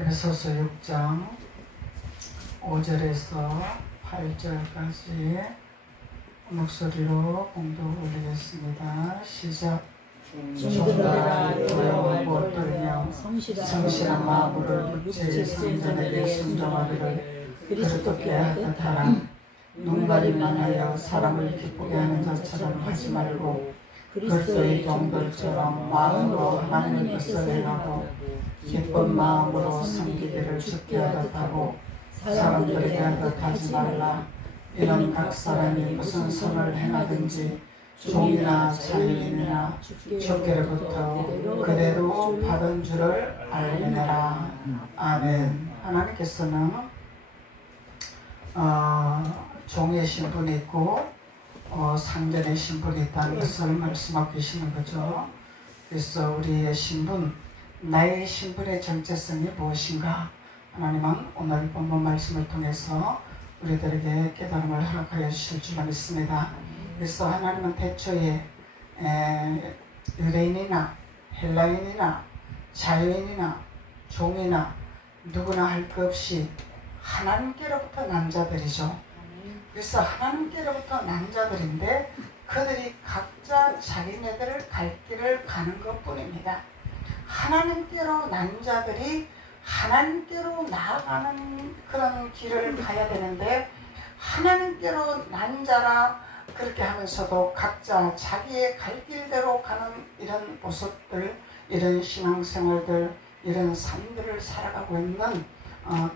에베소서 6장 5절에서 8절까지 목소리로 공독 올리겠습니다. 시작. 종들아 두려워하고 떨며 성실한 마음으로 육체의 성전에게 순종하기를 그리스도께 하듯 하라. 눈가림만 하여 사람을 기쁘게 하는 것처럼 하지 말고 그리스도의 종들처럼 마음으로 하나님의 뜻을 행하고 기쁜 마음으로 섬기기를 주께 하듯 하고 사람들에게 하듯 하지 말라. 이런 각 사람이 무슨 선을 행하든지 종이나 자유인이나 주께로부터 그대로 받은 줄을 알리느라. 아멘. 하나님께서는 종의 신분이 있고 상전의 신분이 있다는 것을 말씀하고 계시는 거죠. 그래서 우리의 신분, 나의 신분의 정체성이 무엇인가? 하나님은 오늘 본문 말씀을 통해서 우리들에게 깨달음을 허락하여 주실 줄 믿습니다. 그래서 하나님은 태초에 유대인이나 헬라인이나 자유인이나 종이나 누구나 할 것 없이 하나님께로부터 난 자들이죠. 그래서 하나님께로부터 난 자들인데 그들이 각자 자기네들 갈 길을 가는 것 뿐입니다. 하나님께로 난 자들이 하나님께로 나아가는 그런 길을 가야 되는데 하나님께로 난 자라 그렇게 하면서도 각자 자기의 갈 길대로 가는 이런 모습들, 이런 신앙생활들, 이런 삶들을 살아가고 있는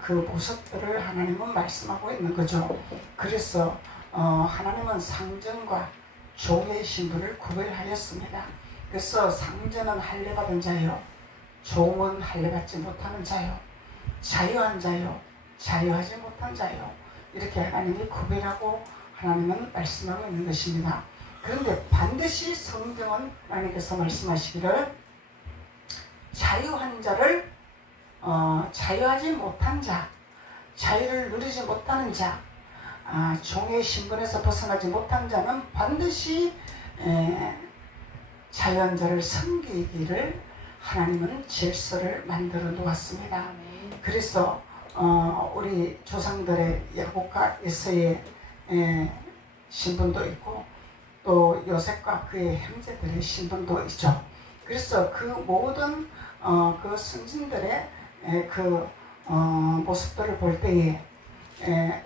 그 모습들을 하나님은 말씀하고 있는 거죠. 그래서 하나님은 상전과 종의 신분을 구별하였습니다. 그래서 상전은 할례받은 자요, 종은 할례받지 못하는 자요, 자유한 자요, 자유하지 못한 자요, 이렇게 하나님이 구별하고 하나님은 말씀하고 있는 것입니다. 그런데 반드시 성경은 하나님께서 말씀하시기를 자유한 자를 자유하지 못한 자, 자유를 누리지 못하는 자, 종의 신분에서 벗어나지 못한 자는 반드시 자유한 자를 섬기기를 하나님은 질서를 만들어 놓았습니다. 그래서 우리 조상들의 야곱과 에서의 신분도 있고 또 요셉과 그의 형제들의 신분도 있죠. 그래서 그 모든 그 선진들의 그 모습들을 볼 때에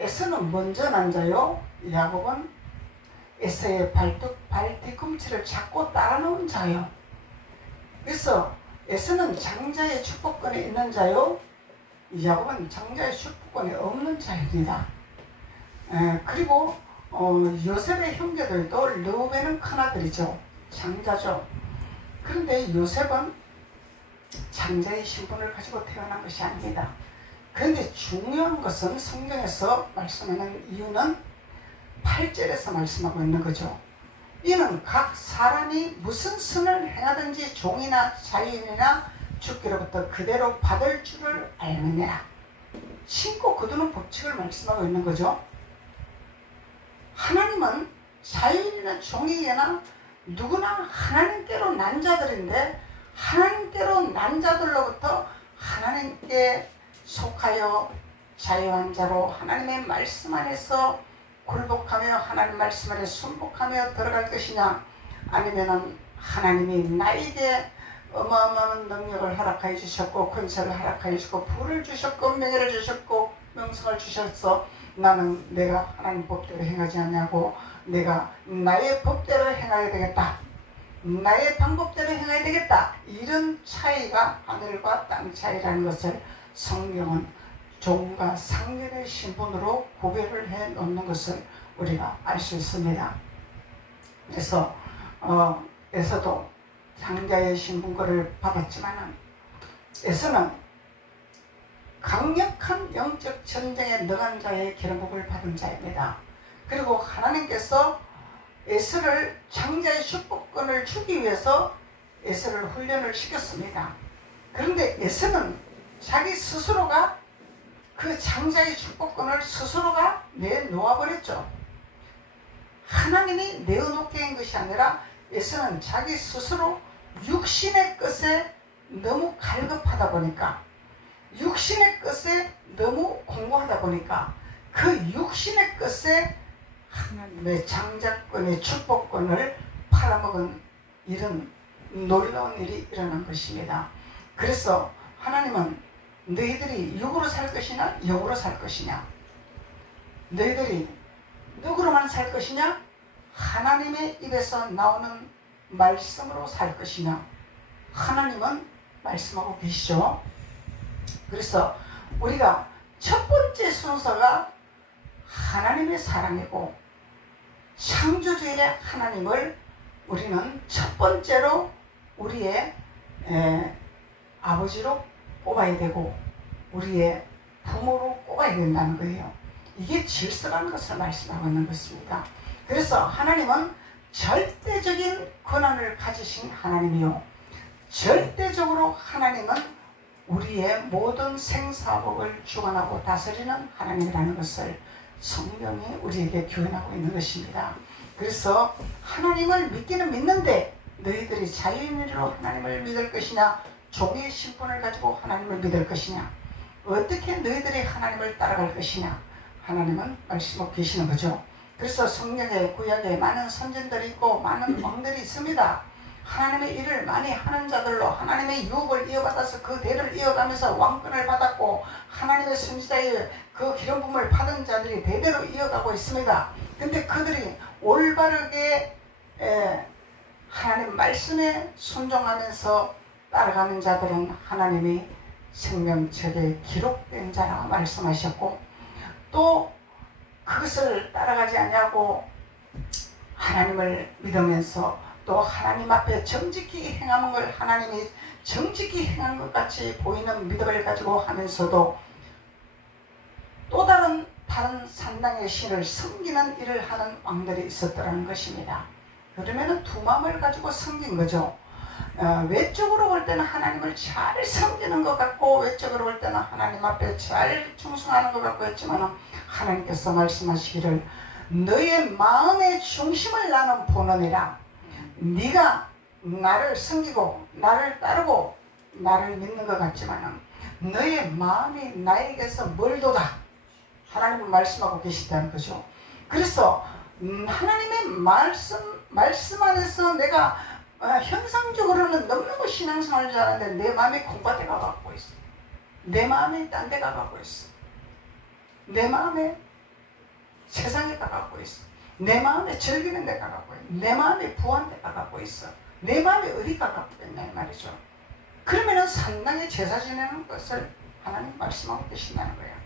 에서는 먼저 난 자요, 야곱은 에서의 발뒤꿈치를 잡고 따라놓은 자요. 그래서 에서는 장자의 축복권에 있는 자요, 야곱은 장자의 축복권에 없는 자입니다. 그리고 요셉의 형제들도 르우벤은 큰아들이죠, 장자죠. 그런데 요셉은 장자의 신분을 가지고 태어난 것이 아닙니다. 그런데 중요한 것은 성경에서 말씀하는 이유는 8절에서 말씀하고 있는 거죠. 이는 각 사람이 무슨 선을 행하든지 종이나 자유인이나 주께로부터 그대로 받을 줄을 알느니라. 신고 거두는 법칙을 말씀하고 있는 거죠. 하나님은 자유인이나 종이나 누구나 하나님께로 난 자들인데 하나님께로 난 자들로부터 하나님께 속하여 자유한 자로 하나님의 말씀 안에서 굴복하며 하나님 말씀 안에 순복하며 들어갈 것이냐, 아니면은 하나님이 나에게 어마어마한 능력을 허락하여 주셨고 권세를 허락하여 주셨고 부를 주셨고 명예를 주셨고 명성을 주셔서 나는 내가 하나님 법대로 행하지 않냐고 내가 나의 법대로 행해야 되겠다, 나의 방법대로 행해야 되겠다, 이런 차이가 하늘과 땅 차이라는 것을 성경은 종과 상전의 신분으로 구별을 해 놓는 것을 우리가 알 수 있습니다. 그래서 에서도 장자의 신분권을 받았지만 에서는 강력한 영적 전쟁에 능한 자의 기름부음을 받은 자입니다. 그리고 하나님께서 에서를 장자의 축복권을 주기 위해서 에서를 훈련을 시켰습니다. 그런데 에서는 자기 스스로가 그 장자의 축복권을 스스로가 내놓아버렸죠. 하나님이 내어놓게 한 것이 아니라 에서는 자기 스스로 육신의 것에 너무 갈급하다 보니까 육신의 것에 너무 공부하다 보니까 그 육신의 것에 하나님의 장자권의 축복권을 팔아먹은 이런 놀라운 일이 일어난 것입니다. 그래서 하나님은 너희들이 육으로 살 것이냐 영으로 살 것이냐, 너희들이 누구로만 살 것이냐, 하나님의 입에서 나오는 말씀으로 살 것이냐. 하나님은 말씀하고 계시죠. 그래서 우리가 첫 번째 순서가 하나님의 사랑이고, 창조주의 하나님을 우리는 첫 번째로 우리의 아버지로 꼽아야 되고 우리의 부모로 꼽아야 된다는 거예요. 이게 질서라는 것을 말씀하고 있는 것입니다. 그래서 하나님은 절대적인 권한을 가지신 하나님이요, 절대적으로 하나님은 우리의 모든 생사복을 주관하고 다스리는 하나님이라는 것을 성경이 우리에게 교훈하고 있는 것입니다. 그래서 하나님을 믿기는 믿는데 너희들이 자유인으로 하나님을 믿을 것이냐, 종의 신분을 가지고 하나님을 믿을 것이냐, 어떻게 너희들이 하나님을 따라갈 것이냐, 하나님은 말씀하고 계시는 거죠. 그래서 성경에 구약에 많은 선진들이 있고 많은 왕들이 있습니다. 하나님의 일을 많이 하는 자들로 하나님의 유업을 이어받아서 그 대를 이어가면서 왕권을 받았고 하나님의 선지자의 그 기름 부음을 받은 자들이 대대로 이어가고 있습니다. 근데 그들이 올바르게 하나님 말씀에 순종하면서 따라가는 자들은 하나님이 생명책에 기록된 자라 말씀하셨고, 또 그것을 따라가지 아니하고 하나님을 믿으면서 또 하나님 앞에 정직히 행하는 걸 하나님이 정직히 행한 것 같이 보이는 믿음을 가지고 하면서도 또 다른 산당의 신을 섬기는 일을 하는 왕들이 있었더라는 것입니다. 그러면은 두 마음을 가지고 섬긴 거죠. 외적으로 볼 때는 하나님을 잘 섬기는 것 같고 외적으로 볼 때는 하나님 앞에 잘 충성하는 것 같고 했지만 하나님께서 말씀하시기를 너의 마음의 중심을 나는 보느니라. 네가 나를 섬기고 나를 따르고 나를 믿는 것 같지만 너의 마음이 나에게서 멀도다. 하나님은 말씀하고 계시다는 거죠. 그래서 하나님의 말씀 안에서 내가 형상적으로는 너무너무 신앙생활을 잘하는데 내 마음이 공과대 가갖고 있어. 내 마음이 딴 데 가갖고 있어. 내 마음에 세상에 가갖고 있어. 내 마음에 즐기는 데 가갖고 있어. 내 마음이 부한 데 가갖고 있어. 내 마음이 어디 가갖고 있냐 이 말이죠. 그러면은 상당히 제사 지내는 것을 하나님 말씀하고 계신다는 거예요.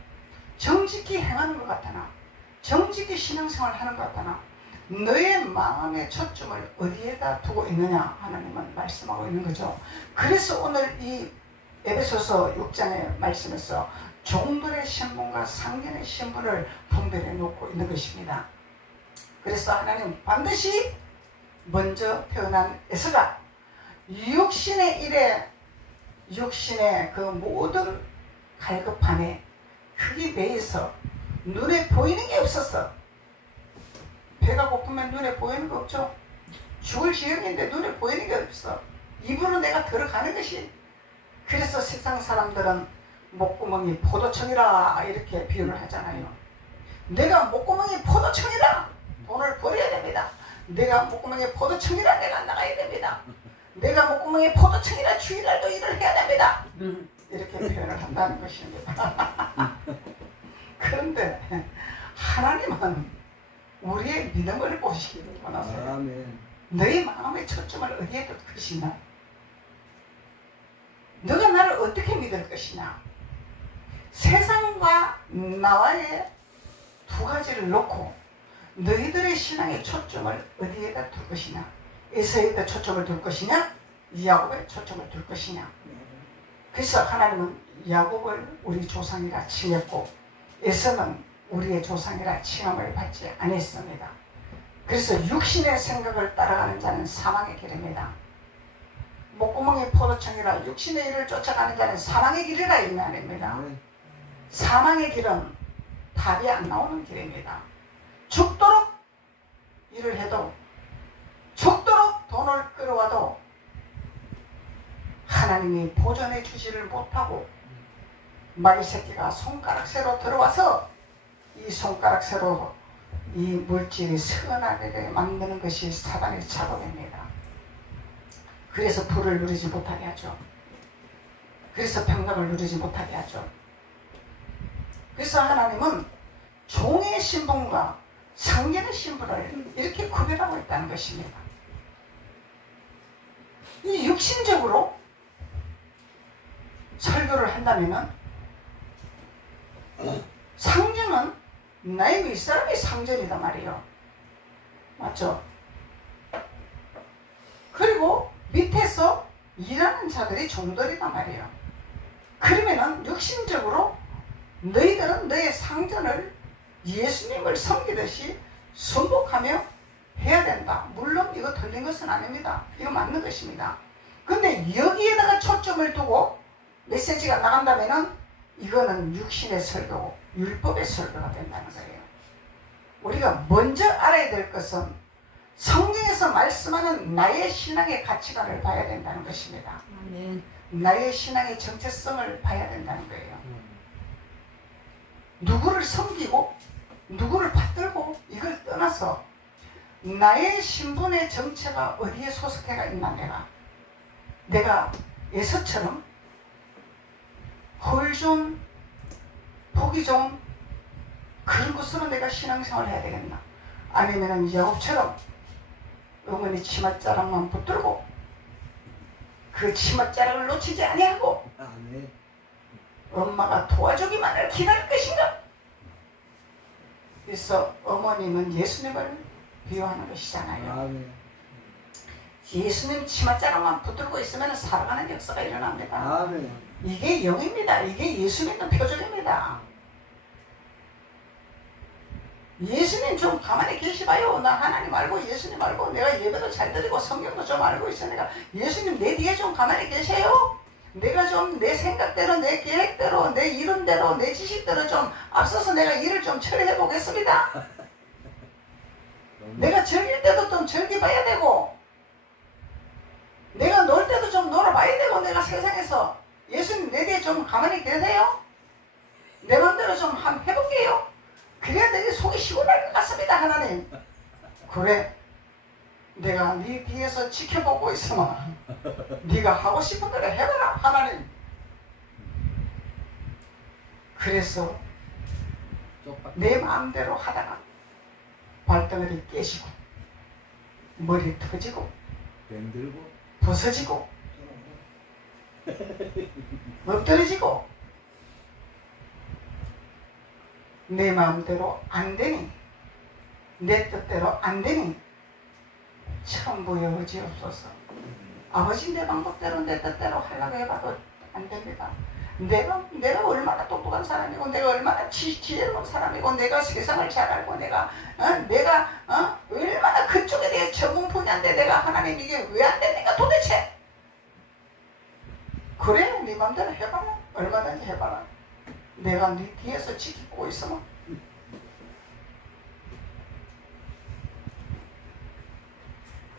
정직히 행하는 것 같으나, 정직히 신앙생활 하는 것 같으나 너의 마음의 초점을 어디에다 두고 있느냐 하나님은 말씀하고 있는 거죠. 그래서 오늘 이 에베소서 6장의 말씀에서 종들의 신분과 상견의 신분을 분별해 놓고 있는 것입니다. 그래서 하나님 반드시 먼저 태어난 에서가 육신의 일에, 육신의 그 모든 갈급함에 크게 매여서 눈에 보이는 게 없었어. 배가 고프면 눈에 보이는 거 없죠. 죽을 지경인데 눈에 보이는 게 없어. 입으로 내가 들어가는 것이. 그래서 세상 사람들은 목구멍이 포도청이라 이렇게 비유를 하잖아요. 내가 목구멍이 포도청이라 돈을 벌어야 됩니다. 내가 목구멍이 포도청이라 내가 나가야 됩니다. 내가 목구멍이 포도청이라 주일날도 일을 해야 됩니다. 이렇게 표현을 한다는 것입니다. 그런데 하나님은 우리의 믿음을 보시기를 원하세요. 아멘. 너의 마음의 초점을 어디에 둘 것이냐, 너가 나를 어떻게 믿을 것이냐, 세상과 나와의 두 가지를 놓고 너희들의 신앙의 초점을 어디에다 둘 것이냐, 에서에다 초점을 둘 것이냐, 야곱에 초점을 둘 것이냐. 그래서 하나님은 야곱을 우리 조상이라 칭했고 에서는 우리의 조상이라 칭함을 받지 않았습니다. 그래서 육신의 생각을 따라가는 자는 사망의 길입니다. 목구멍이 포도청이라 육신의 일을 쫓아가는 자는 사망의 길이라 이 말입니다. 사망의 길은 답이 안 나오는 길입니다. 죽도록 일을 해도, 죽도록 돈을 끌어와도 하나님이 보존해 주지를 못하고 마귀 새끼가 손가락 새로 들어와서 이 손가락 새로 이 물질이 선하게 만드는 것이 사단의 작업입니다. 그래서 불을 누리지 못하게 하죠. 그래서 평강을 누리지 못하게 하죠. 그래서 하나님은 종의 신분과 상전의 신분을 이렇게 구별하고 있다는 것입니다. 이 육신적으로 설교를 한다면 상전은 나의 윗사람이 상전이다 말이에요. 맞죠? 그리고 밑에서 일하는 자들이 종들이다 말이에요. 그러면은 육신적으로 너희들은 너의 상전을 예수님을 섬기듯이 순복하며 해야 된다. 물론 이거 틀린 것은 아닙니다. 이거 맞는 것입니다. 근데 여기에다가 초점을 두고 메시지가 나간다면은 이거는 육신의 설교고 율법의 설교가 된다는 거예요. 우리가 먼저 알아야 될 것은 성경에서 말씀하는 나의 신앙의 가치관을 봐야 된다는 것입니다. 아멘. 나의 신앙의 정체성을 봐야 된다는 거예요. 누구를 섬기고 누구를 받들고 이걸 떠나서 나의 신분의 정체가 어디에 소속해가 있나 내가 에서처럼 헐 좋은 보기 좋은 그런 것으로 내가 신앙생활을 해야 되겠나? 아니면은 야곱처럼 어머니 치맛자락만 붙들고 그 치맛자락을 놓치지 아니하고 엄마가 도와주기만을 기다릴 것인가? 그래서 어머님은 예수님을 비유하는 것이잖아요. 예수님 치맛자락만 붙들고 있으면 살아가는 역사가 일어납니다. 이게 영입니다. 이게 예수 믿는 표적입니다. 예수님 좀 가만히 계시봐요. 나 하나님 알고 예수님 알고 내가 예배도 잘 드리고 성경도 좀 알고 있으니까 예수님 내 뒤에 좀 가만히 계세요. 내가 좀 내 생각대로 내 계획대로 내 이론대로 내 지식대로 좀 앞서서 내가 일을 좀 처리해 보겠습니다. 내가 즐길 때도 좀 즐겨봐야 되고 내가 놀 때도 좀 놀아봐야 되고 내가 세상에서 예수님 내 뒤에 좀 가만히 계세요. 내 맘대로 좀 한번 해볼게요. 그래야 내 속이 시원할 것 같습니다. 하나님. 그래 내가 네 뒤에서 지켜보고 있으면 네가 하고 싶은 대로 해봐라 하나님. 그래서 내 마음대로 하다가 발덩어리 깨지고 머리 터지고 부서지고 엎드러지고 내 마음대로 안 되니 내 뜻대로 안 되니 천부의 의지 없어서 아버지 내 방법대로 내 뜻대로 하려고 해봐도 안 됩니다. 내가 얼마나 똑똑한 사람이고 내가 얼마나 지혜로운 사람이고 내가 세상을 잘 알고 내가 얼마나 그쪽에 대해 전문 분야인데 내가 하나님 이게 왜 안 됩니까 도대체? 그래 네 맘대로 해봐라. 얼마든지 해봐라. 내가 네 뒤에서 지키고 있으면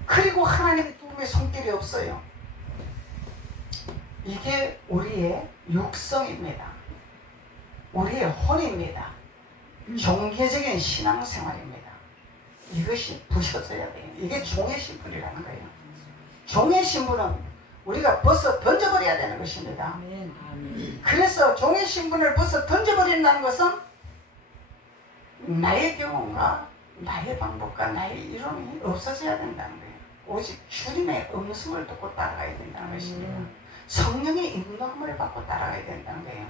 그리고 하나님의 도움의 손길이 없어요. 이게 우리의 육성입니다. 우리의 혼입니다. 종교적인 신앙생활입니다. 이것이 부셔져야 돼요. 이게 종의 신분이라는 거예요. 종의 신분은 우리가 벗어 던져버려야 되는 것입니다. 그래서 종의 신분을 벗어 던져버린다는 것은 나의 경험과 나의 방법과 나의 이론이 없어져야 된다는 거예요. 오직 주님의 음성을 듣고 따라가야 된다는 것입니다. 성령의 인도함을 받고 따라가야 된다는 거예요.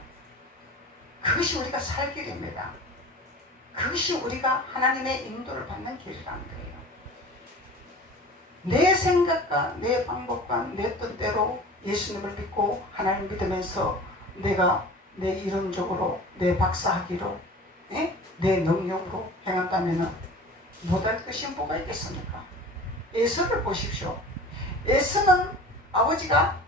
그것이 우리가 살 길입니다. 그것이 우리가 하나님의 인도를 받는 길이라는 거예요. 내 생각과 내 방법과 내 뜻대로 예수님을 믿고 하나님 믿으면서 내가 내 이론적으로 내 박사학위로 내 능력으로 행한다면 못할 것이 뭐가 있겠습니까? 에서를 보십시오. 에서는 아버지가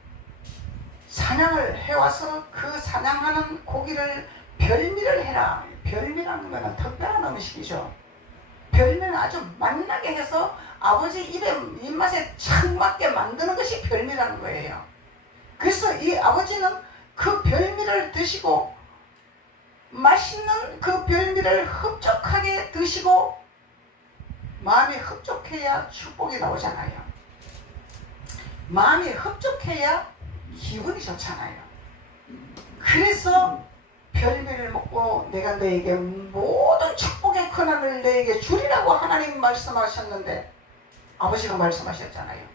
사냥을 해와서 그 사냥하는 고기를 별미를 해라. 별미라는 것은 특별한 음식이죠. 별미는 아주 맛나게 해서 아버지 입맛에 착 맞게 만드는 것이 별미라는 거예요. 그래서 이 아버지는 그 별미를 드시고 맛있는 그 별미를 흡족하게 드시고 마음이 흡족해야 축복이 나오잖아요. 마음이 흡족해야 기분이 좋잖아요. 그래서 별미를 먹고 내가 너에게 모든 축복의 권한을 너에게 주리라고 하나님 말씀하셨는데, 아버지가 말씀하셨잖아요.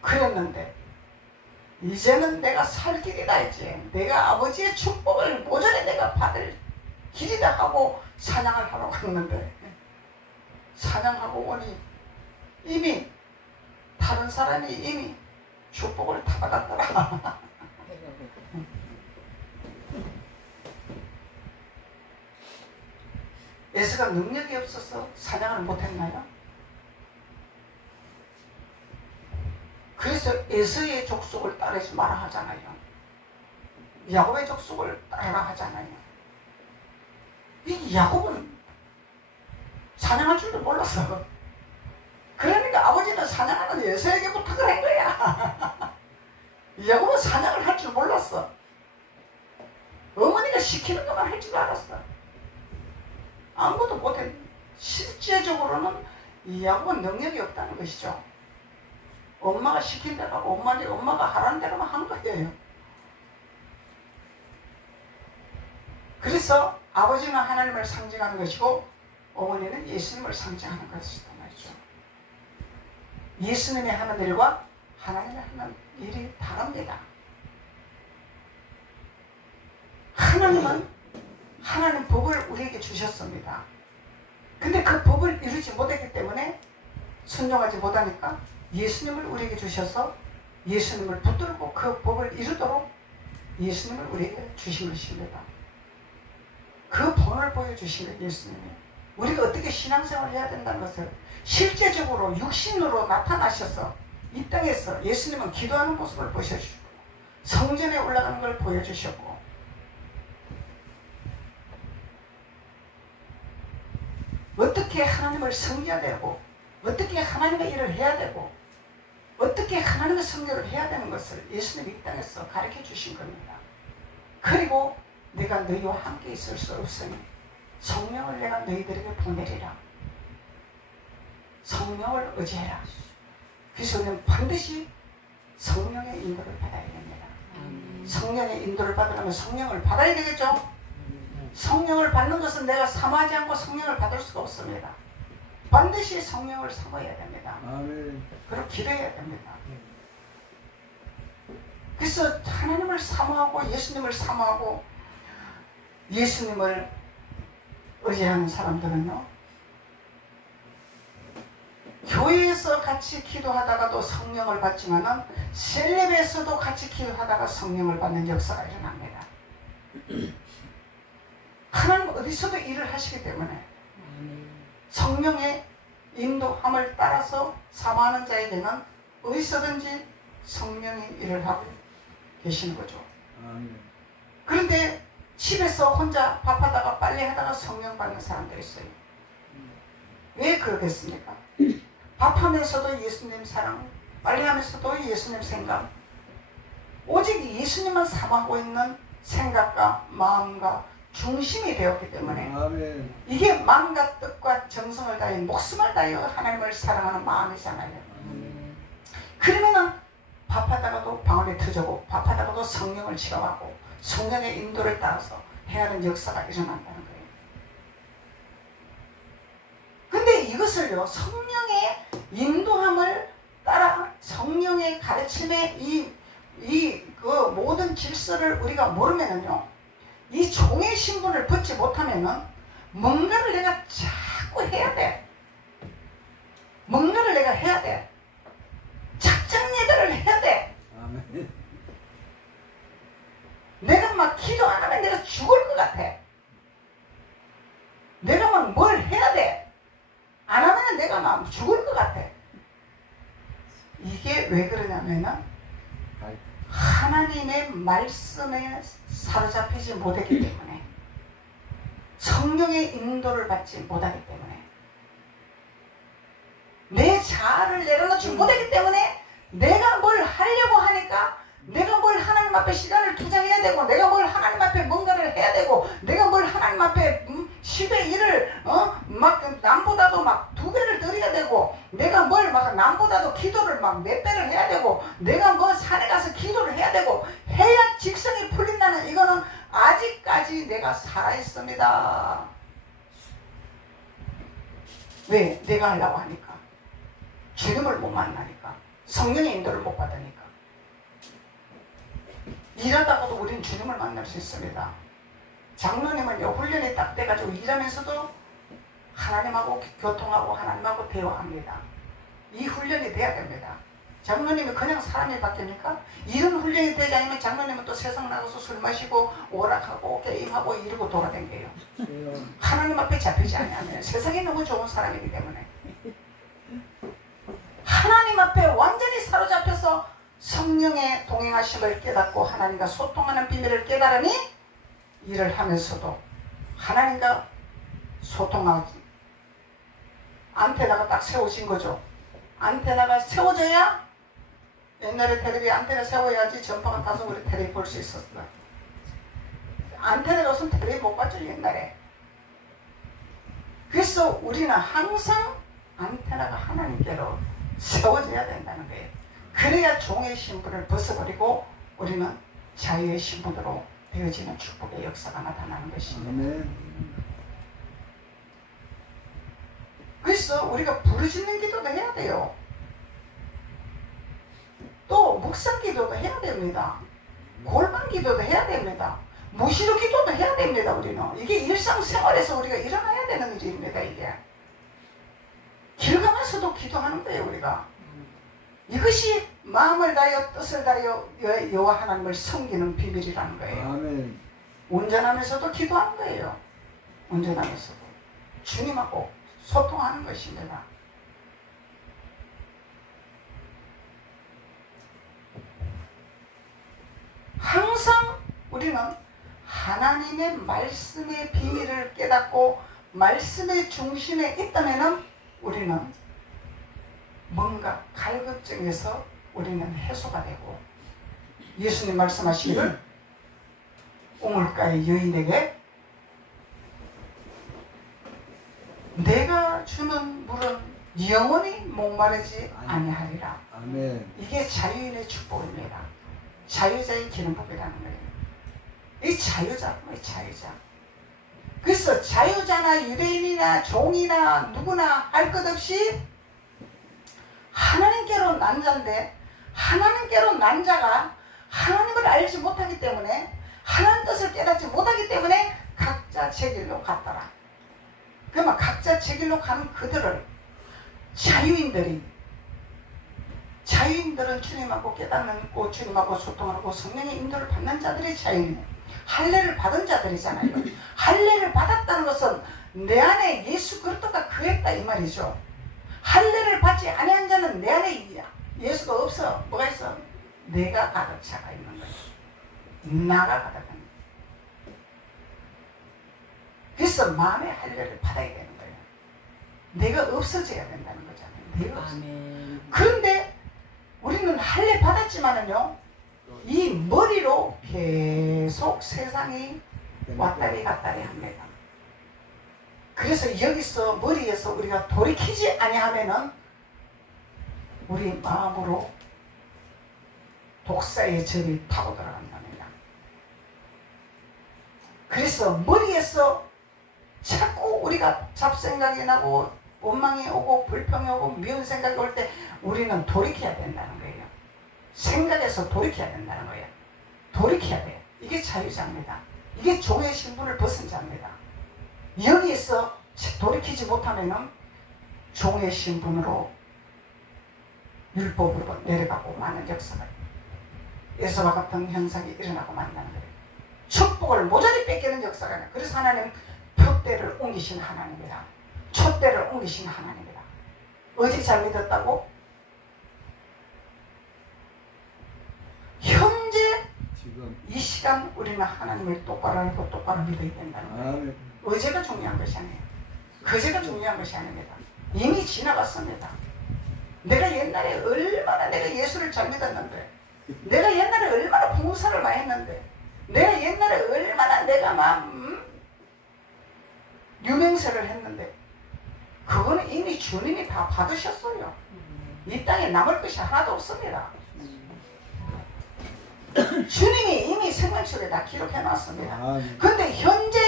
그랬는데 이제는 내가 살 길이다, 이제 내가 아버지의 축복을 모조리 내가 받을 길이다 하고 사냥을 하러 갔는데, 사냥하고 오니 이미 다른 사람이 이미 축복을 다 받았더라. 에서가 능력이 없어서 사냥을 못했나요? 그래서 에서의 족속을 따르지 마라 하잖아요. 야곱의 족속을 따르라 하잖아요. 이 야곱은 사냥할 줄도 몰랐어. 그러니까 아버지는 사냥하는 에서에게 부탁을 한 거야. 야곱은 사냥을 할 줄 몰랐어. 어머니가 시키는 것만 할 줄 알았어. 아무것도 못해. 실제적으로는 이 야곱은 능력이 없다는 것이죠. 엄마가 시킨 대로 하고 엄마가 하라는 대로만 한 거예요. 그래서 아버지는 하나님을 상징하는 것이고 어머니는 예수님을 상징하는 것이다 말이죠. 예수님이 하는 일과 하나님이 하는 일이 다릅니다. 하나님 복을 우리에게 주셨습니다. 근데 그 복을 이루지 못했기 때문에, 순종하지 못하니까 예수님을 우리에게 주셔서 예수님을 붙들고 그 복을 이루도록 예수님을 우리에게 주신 것입니다. 그 본을 보여주신 것, 예수님이. 우리가 어떻게 신앙생활을 해야 된다는 것을 실제적으로 육신으로 나타나셔서 이 땅에서 예수님은 기도하는 모습을 보여주시고 성전에 올라가는 걸 보여주셨고, 어떻게 하나님을 섬겨야 되고 어떻게 하나님의 일을 해야 되고 어떻게 하나님의 성교를 해야 되는 것을 예수님이 이 땅에서 가르쳐 주신 겁니다. 그리고 내가 너희와 함께 있을 수 없으니 성령을 내가 너희들에게 보내리라. 성령을 의지해라. 그래서 우리는 반드시 성령의 인도를 받아야 됩니다. 성령의 인도를 받으려면 성령을 받아야 되겠죠? 성령을 받는 것은 내가 삼하지 않고 성령을 받을 수가 없습니다. 반드시 성령을 삼아야 됩니다. 그리고 기도해야 됩니다. 그래서 하나님을 사모하고 예수님을 사모하고 예수님을 의지하는 사람들은요, 교회에서 같이 기도하다가도 성령을 받지만은 셀렙에서도 같이 기도하다가 성령을 받는 역사가 일어납니다. 하나님 어디서도 일을 하시기 때문에 성령의 인도함을 따라서 사모하는 자에게는 어디서든지 성령이 일을 하고 계시는 거죠. 그런데 집에서 혼자 밥하다가 빨래하다가 성령 받는 사람들이 있어요. 왜 그러겠습니까? 밥하면서도 예수님 사랑, 빨래하면서도 예수님 생각, 오직 예수님만 사모하고 있는 생각과 마음과 중심이 되었기 때문에 이게 마음과 뜻과 정성을 다해 목숨을 다하여 하나님을 사랑하는 마음이잖아요. 그러면은 밥하다가도 방언이 터지고 밥하다가도 성령을 체험하고 성령의 인도를 따라서 해야 하는 역사가 일어난다는 거예요. 근데 이것을요, 성령의 인도함을 따라 성령의 가르침에 그 모든 질서를 우리가 모르면은요, 이 종의 신분을 벗지 못하면은 뭔가를 내가 자꾸 해야 돼. 뭔가를 내가 해야 돼. 작정 예배를 해야 돼. 아멘. 내가 막 기도 안 하면 내가 죽을 것 같아. 내가 막 뭘 해야 돼. 안 하면 내가 막 죽을 것 같아. 이게 왜 그러냐면은 하나님의 말씀에 사로잡히지 못했기 때문에, 성령의 인도를 받지 못하기 때문에, 내 자아를 내려놓지 못하기 때문에 내가 뭘 하려고 하니까 내가 뭘 하나님 앞에 시간을 투자해야 되고 내가 뭘 하나님 앞에 뭔가를 해야 되고 내가 뭘 하나님 내가 살아있습니다. 왜? 내가 하려고 하니까. 주님을 못 만나니까. 성령의 인도를 못 받으니까. 일하다가도 우리는 주님을 만날 수 있습니다. 장로님은요, 훈련이 딱 돼가지고 일하면서도 하나님하고 교통하고 하나님하고 대화합니다. 이 훈련이 돼야 됩니다. 장로님이 그냥 사람이 바뀝니까? 이런 훈련이 되지 않으면 장로님은 또 세상 나가서 술 마시고 오락하고 게임하고 이러고 돌아다녀요. 하나님 앞에 잡히지 않으면 세상에 너무 좋은 사람이기 때문에 하나님 앞에 완전히 사로잡혀서 성령의 동행하심을 깨닫고 하나님과 소통하는 비밀을 깨달으니 일을 하면서도 하나님과 소통하지. 안테나가 딱 세워진 거죠. 안테나가 세워져야 옛날에 텔레비 안테나 세워야지 전파가 타서 우리 텔레비 볼 수 있었어요. 안테나가 없으면 텔레비 못 봤죠 옛날에. 그래서 우리는 항상 안테나가 하나님께로 세워져야 된다는 거예요. 그래야 종의 신분을 벗어버리고 우리는 자유의 신분으로 되어지는 축복의 역사가 나타나는 것입니다. 그래서 우리가 부르짖는 기도도 해야 돼요. 또 묵상 기도도 해야 됩니다. 골방 기도도 해야 됩니다. 무시로 기도도 해야 됩니다. 우리는 이게 일상생활에서 우리가 일어나야 되는 일입니다. 이게 길 가면서도 기도하는 거예요. 우리가 이것이 마음을 다하여 뜻을 다하여 여호와 하나님을 섬기는 비밀이라는 거예요. 아멘. 운전하면서도 기도하는 거예요. 운전하면서도 주님하고 소통하는 것입니다. 항상 우리는 하나님의 말씀의 비밀을 깨닫고 말씀의 중심에 있다면 우리는 뭔가 갈급증에서 우리는 해소가 되고 예수님 말씀하시기를 우물가의 여인에게 내가 주는 물은 영원히 목마르지 아니하리라. 아멘. 이게 자유인의 축복입니다. 자유자의 기름복이라는 거예요. 이 자유자, 자유자. 그래서 자유자나 유대인이나 종이나 누구나 할 것 없이 하나님께로 난 자인데 하나님께로 난 자가 하나님을 알지 못하기 때문에 하나님 뜻을 깨닫지 못하기 때문에 각자 제 길로 갔더라. 그러면 각자 제 길로 가는 그들을 자유인들은 주님하고 깨닫고 주님하고 소통하고 성령의 인도를 받는 자들이 자유인이에요. 할례를 받은 자들이잖아요. 할례를 받았다는 것은 내 안에 예수 그리스도가 거했다 이 말이죠. 할례를 받지 아니한 자는 내 안에 예수가 없어. 뭐가 있어? 내가 가득 차가 있는 거예요. 나가 가득한 거예요. 그래서 마음의 할례를 받아야 되는 거예요. 내가 없어져야 된다는 거잖아요. 내가 없어. 그런데 우리는 할례 받았지만은요, 이 머리로 계속 세상이 왔다리 갔다리 합니다. 그래서 여기서 머리에서 우리가 돌이키지 아니하면은 우리 마음으로 독사의 절이 타고 들어간답니다. 그래서 머리에서 자꾸 우리가 잡생각이 나고 원망이 오고 불평이 오고 미운 생각이 올 때 우리는 돌이켜야 된다는 거예요. 생각에서 돌이켜야 된다는 거예요. 돌이켜야 돼요. 이게 자유자입니다. 이게 종의 신분을 벗은 자입니다. 여기에서 돌이키지 못하면 종의 신분으로 율법으로 내려가고 마는 역사가 예수와 같은 현상이 일어나고 만나는 거예요. 축복을 모조리 뺏기는 역사가 나요. 그래서 하나님 표대를 옮기신 하나님이다. 촛대를 옮기신 하나님이다. 어제 잘 믿었다고? 현재 지금 이 시간 우리는 하나님을 똑바로 알고 똑바로 믿어야 된다는 거예요. 어제가 중요한 것이 아니에요. 그제가 중요한 것이 아닙니다. 이미 지나갔습니다. 내가 옛날에 얼마나 내가 예수를 잘 믿었는데, 내가 옛날에 얼마나 봉사를 많이 했는데, 내가 옛날에 얼마나 내가 막 유명세를 했는데, 그거는 이미 주님이 다 받으셨어요. 이 땅에 남을 것이 하나도 없습니다. 주님이 이미 생명책에 다 기록해 놨습니다. 아멘. 근데 현재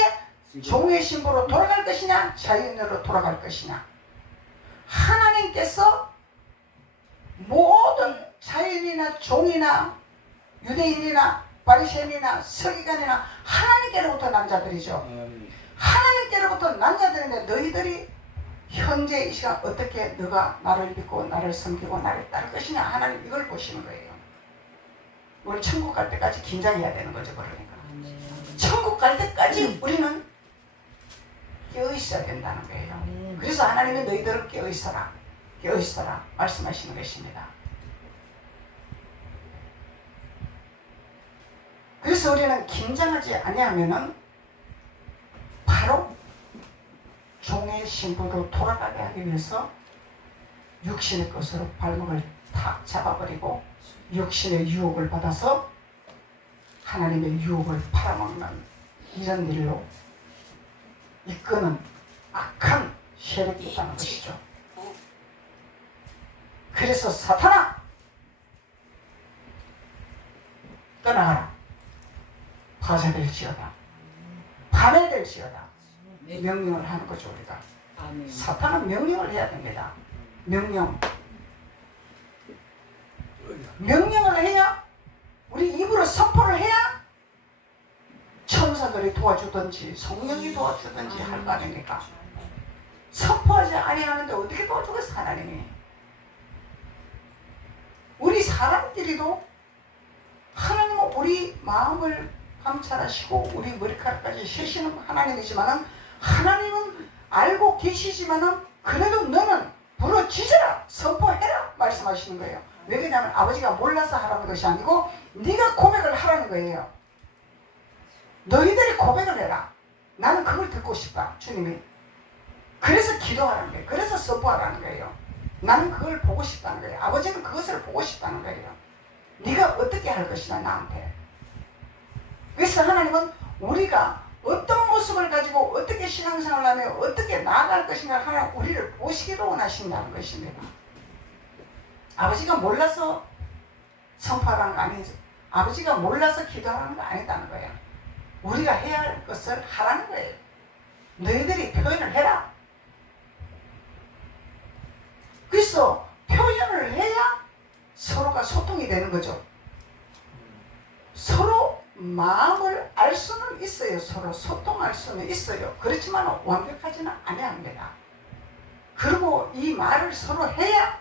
종의 신부로 돌아갈 것이냐 자유인으로 돌아갈 것이냐. 하나님께서 모든 자유인이나 종이나 유대인이나 바리새인이나 서기관이나 하나님께로부터 난 자들이죠. 아멘. 하나님께로부터 난 자들인데 너희들이 현재 이 시간 어떻게 너가 나를 믿고 나를 섬기고 나를 따를 것이냐. 하나님 이걸 보시는 거예요. 우리 천국 갈 때까지 긴장해야 되는 거죠. 그러니까 천국 갈 때까지 우리는 깨어있어야 된다는 거예요. 그래서 하나님이 너희들은 깨어있어라 깨어있어라 말씀하시는 것입니다. 그래서 우리는 긴장하지 아니하면은 바로 종의 신부로 돌아가게 하기 위해서 육신의 것으로 발목을 탁 잡아버리고 육신의 유혹을 받아서 하나님의 유혹을 팔아먹는 이런 일로 이끄는 악한 세력이 있다는 것이죠. 그래서 사탄아 떠나가라. 파쇄될지어다. 파멸될지어다. 명령을 하는 거죠. 우리가. 아멘. 사탄은 명령을 해야 됩니다. 명령을 해야 우리 입으로 선포를 해야 천사들이 도와주든지 성령이 도와주든지 할 거 아닙니까? 선포하지 아니하는데 어떻게 도와주겠어 하나님이. 우리 사람끼리도 하나님은 우리 마음을 감찰하시고 우리 머리카락까지 세시는 하나님이지만은 하나님은 알고 계시지만은 그래도 너는 부르짖어라 선포해라 말씀하시는 거예요. 왜 그러냐면 아버지가 몰라서 하라는 것이 아니고 네가 고백을 하라는 거예요. 너희들이 고백을 해라. 나는 그걸 듣고 싶다 주님이. 그래서 기도하라는 거예요. 그래서 선포하라는 거예요. 나는 그걸 보고 싶다는 거예요. 아버지는 그것을 보고 싶다는 거예요. 네가 어떻게 할 것이냐 나한테. 그래서 하나님은 우리가 어떤 모습을 가지고 어떻게 신앙생활을 하며 어떻게 나아갈 것인가 하나 우리를 보시기를 원하신다는 것입니다. 아버지가 몰라서 선포하라는 거 아니죠. 아버지가 몰라서 기도하라는 거 아니다는 거예요. 우리가 해야 할 것을 하라는 거예요. 너희들이 표현을 해라. 그래서 표현을 해야 서로가 소통이 되는 거죠. 서로 마음을 알 수는 있어요. 서로 소통할 수는 있어요. 그렇지만 완벽하지는 아니합니다. 그리고 이 말을 서로 해야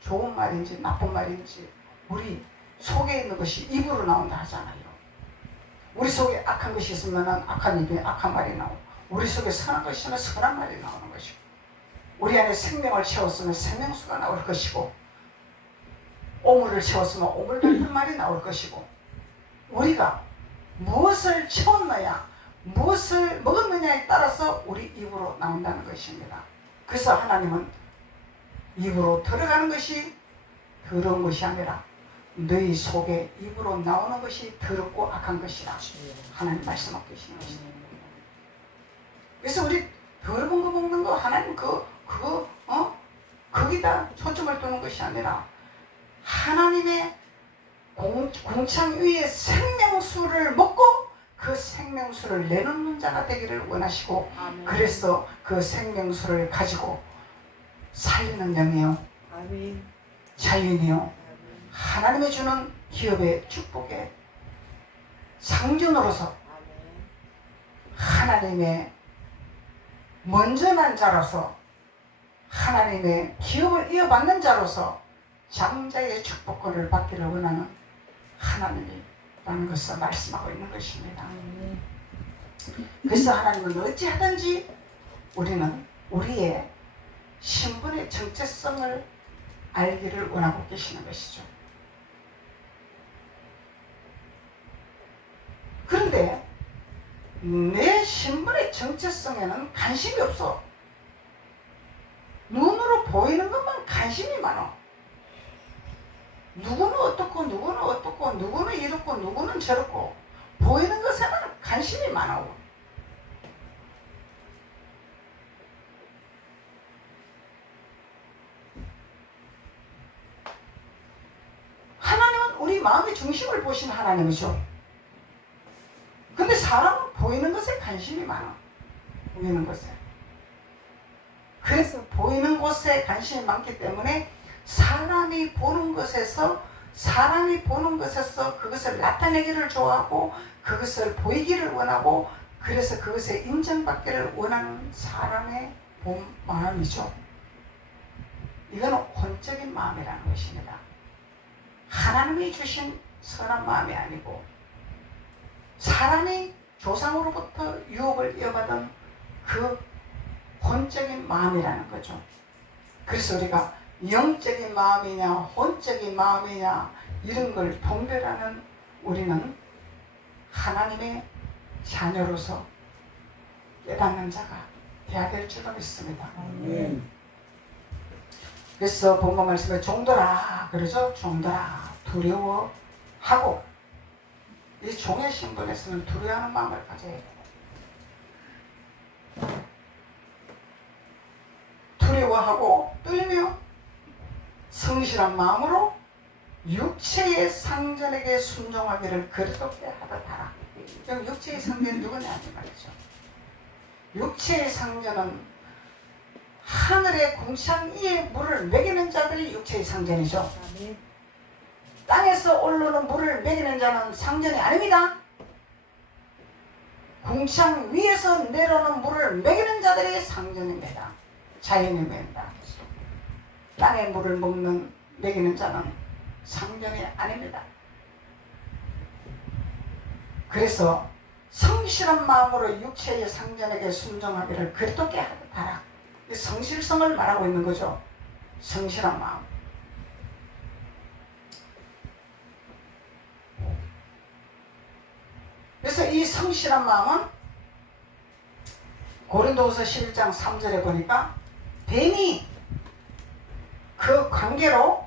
좋은 말인지 나쁜 말인지 우리 속에 있는 것이 입으로 나온다 하잖아요. 우리 속에 악한 것이 있으면 악한 입에 악한 말이 나오고 우리 속에 선한 것이 있으면 선한 말이 나오는 것이고 우리 안에 생명을 채웠으면 생명수가 나올 것이고 오물을 채웠으면 오물 같은 말이 나올 것이고 우리가 무엇을 채웠느냐 무엇을 먹었느냐에 따라서 우리 입으로 나온다는 것입니다. 그래서 하나님은 입으로 들어가는 것이 더러운 것이 아니라 너희 속에 입으로 나오는 것이 더럽고 악한 것이라 하나님 말씀하고 계시는 것입니다. 그래서 우리 더러운 거 먹는 거 하나님 거기다 초점을 두는 것이 아니라 하나님의 궁창 위에 생명수를 먹고 그 생명수를 내놓는 자가 되기를 원하시고 아멘. 그래서 그 생명수를 가지고 살리는 영이요 아멘. 자유인이요 하나님이 주는 기업의 축복의 상징으로서 하나님의 먼저 난 자로서 하나님의 기업을 이어받는 자로서 장자의 축복권을 받기를 원하는 하나님이라는 것을 말씀하고 있는 것입니다. 그래서 하나님은 어찌하든지 우리는 우리의 신분의 정체성을 알기를 원하고 계시는 것이죠. 그런데 내 신분의 정체성에는 관심이 없어. 눈으로 보이는 것만 관심이 많아. 누구는 어떻고 누구는 어떻고 누구는 이렇고 누구는 저렇고 보이는 것에는 관심이 많아. 하나님은 우리 마음의 중심을 보신 하나님이죠. 근데 사람은 보이는 것에 관심이 많아. 보이는 것에. 그래서 보이는 곳에 관심이 많기 때문에 사람이 보는 것에서 그것을 나타내기를 좋아하고 그것을 보이기를 원하고 그래서 그것에 인정받기를 원하는 사람의 마음이죠. 이거는 혼적인 마음이라는 것입니다. 하나님이 주신 선한 마음이 아니고 사람이 조상으로부터 유업을 이어받은 그 혼적인 마음이라는 거죠. 그래서 우리가 영적인 마음이냐 혼적인 마음이냐 이런 걸 분별하는 우리는 하나님의 자녀로서 깨닫는 자가 되어야 될 줄로 믿습니다. 그래서 본문 말씀에 종들아 그러죠. 종들아 두려워하고 이 종의 신분에서는 두려워하는 마음을 가져야 돼요. 두려워하고 떨며 성실한 마음으로 육체의 상전에게 순종하기를 그렇게 하듯 하라. 그럼 육체의 상전이 누구냐 이 말이죠. 육체의 상전은 하늘의 궁창 위에 물을 먹이는 자들이 육체의 상전이죠. 땅에서 올라오는 물을 먹이는 자는 상전이 아닙니다. 궁창 위에서 내려오는 물을 먹이는 자들이 상전입니다. 자연입니다. 땅의 물을 먹이는 자는 상전이 아닙니다. 그래서 성실한 마음으로 육체의 상전에게 순종하기를 그렇게 하라. 성실성을 말하고 있는 거죠. 성실한 마음. 그래서 이 성실한 마음은 고린도후서 11장 3절에 보니까 뱀이 그 관계로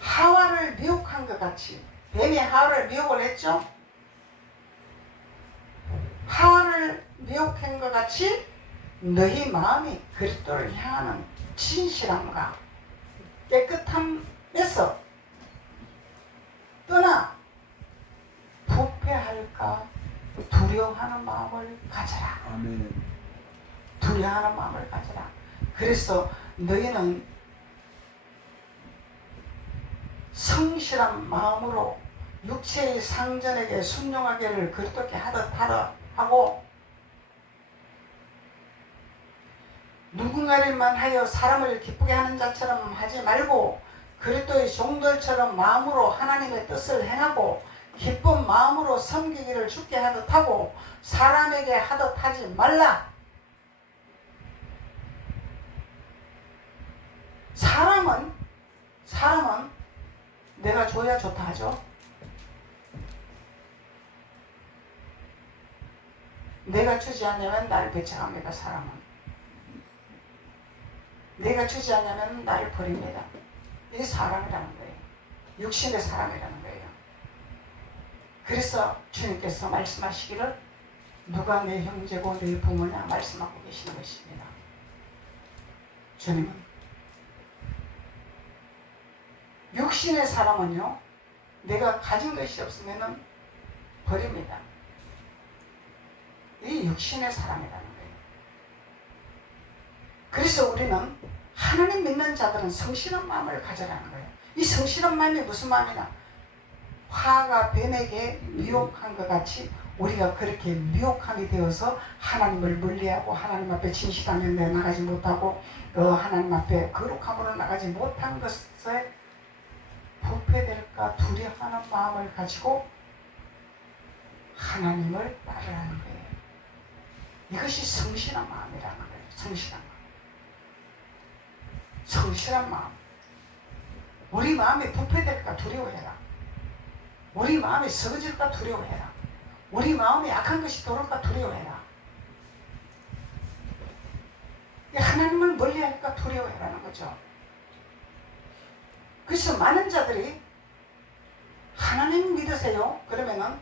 하와를 미혹한 것 같이 뱀이 하와를 미혹을 했죠. 하와를 미혹한 것 같이 너희 마음이 그리스도를 향하는 진실함과 깨끗함에서 떠나 부패할까 두려워하는 마음을 가져라. 아멘. 두려워하는 마음을 가져라. 그래서 너희는 성실한 마음으로 육체의 상전에게 순종하기를 그렇게 하듯 하고 누군가를만 하여 사람을 기쁘게 하는 자처럼 하지 말고 그리스도의 종들처럼 마음으로 하나님의 뜻을 행하고 기쁜 마음으로 섬기기를 주께 하듯 하고 사람에게 하듯 하지 말라. 사람은 내가 줘야 좋다 하죠. 내가 주지 않으면 나를 배척합니다. 사람은 내가 주지 않으면 나를 버립니다. 이게 사람이라는 거예요. 육신의 사람이라는 거예요. 그래서 주님께서 말씀하시기를 누가 내 형제고 내 부모냐 말씀하고 계시는 것입니다. 주님은 육신의 사람은요 내가 가진 것이 없으면 버립니다. 이 육신의 사람이라는 거예요. 그래서 우리는 하나님 믿는 자들은 성실한 마음을 가져라는 거예요. 이 성실한 마음이 무슨 마음이냐? 화가 뱀에게 미혹한 것 같이 우리가 그렇게 미혹함이 되어서 하나님을 멀리하고 하나님 앞에 진실하면 내 나가지 못하고 하나님 앞에 거룩함으로 나가지 못한 것에 부패될까 두려워하는 마음을 가지고 하나님을 따르라는 거예요. 이것이 성실한 마음이라는 거예요. 성실한 마음. 성실한 마음. 우리 마음이 부패될까 두려워해라. 우리 마음이 썩어질까 두려워해라. 우리 마음이 악한 것이 들어올까 두려워해라. 하나님을 멀리할까 두려워해라는 거죠. 그래서 많은 자들이 하나님 믿으세요? 그러면은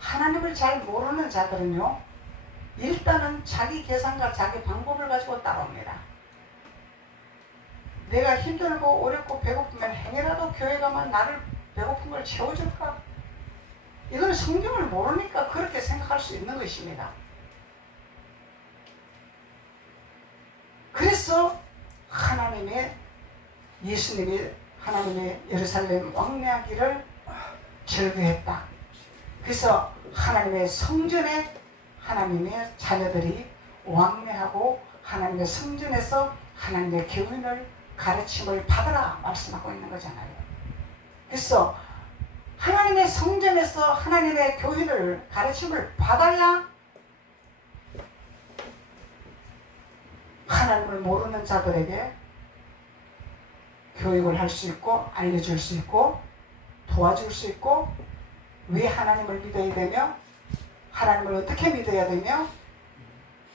하나님을 잘 모르는 자들은요 일단은 자기 계산과 자기 방법을 가지고 따라옵니다. 내가 힘들고 어렵고 배고프면 행여라도 교회 가면 나를 배고픈 걸 채워줄까? 이건 성경을 모르니까 그렇게 생각할 수 있는 것입니다. 그래서 예수님이 하나님의 예루살렘 왕래하기를 절규했다. 그래서 하나님의 성전에 하나님의 자녀들이 왕래하고 하나님의 성전에서 하나님의 교훈을 가르침을 받으라 말씀하고 있는 거잖아요. 그래서 하나님의 성전에서 하나님의 교훈을 가르침을 받아야 하나님을 모르는 자들에게 교육을 할 수 있고 알려줄 수 있고 도와줄 수 있고 왜 하나님을 믿어야 되며 하나님을 어떻게 믿어야 되며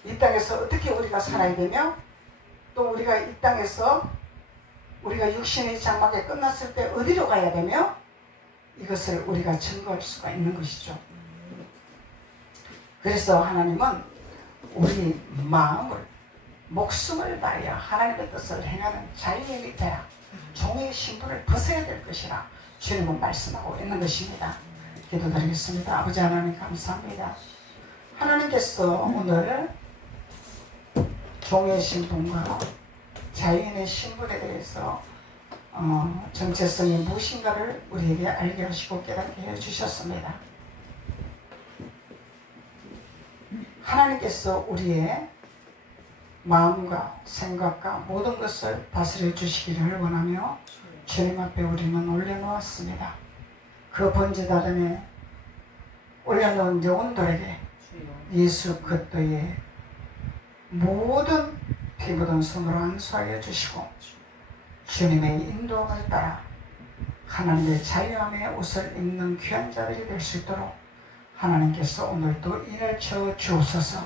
이 땅에서 어떻게 우리가 살아야 되며 또 우리가 이 땅에서 우리가 육신의 장막에 끝났을 때 어디로 가야 되며 이것을 우리가 증거할 수가 있는 것이죠. 그래서 하나님은 우리 마음을 목숨을 다하여 하나님의 뜻을 행하는 자유인이 되라. 종의 신분을 벗어야 될 것이라 주님은 말씀하고 있는 것입니다. 기도드리겠습니다. 아버지 하나님 감사합니다. 하나님께서 오늘 종의 신분과 자유인의 신분에 대해서 정체성이 무엇인가를 우리에게 알게 하시고 깨닫게 해주셨습니다. 하나님께서 우리의 마음과 생각과 모든 것을 다스려 주시기를 원하며 주님 앞에 우리는 올려놓았습니다. 그 번제단에 올려놓은 영혼들에게 예수 그리스도의 모든 피 묻은 손으로 안수하여 주시고 주님의 인도함을 따라 하나님의 자유함의 옷을 입는 귀한 자들이 될 수 있도록 하나님께서 오늘도 인을 쳐 주옵소서.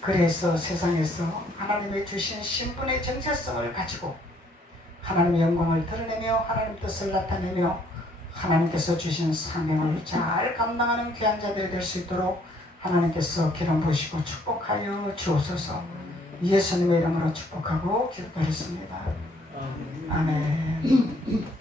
그래서 세상에서 하나님의 주신 신분의 정체성을 가지고 하나님의 영광을 드러내며 하나님 뜻을 나타내며 하나님께서 주신 사명을 잘 감당하는 귀한 자들이 될 수 있도록 하나님께서 기름 부으시고 축복하여 주옵소서. 예수님의 이름으로 축복하고 기도드렸습니다. 아멘.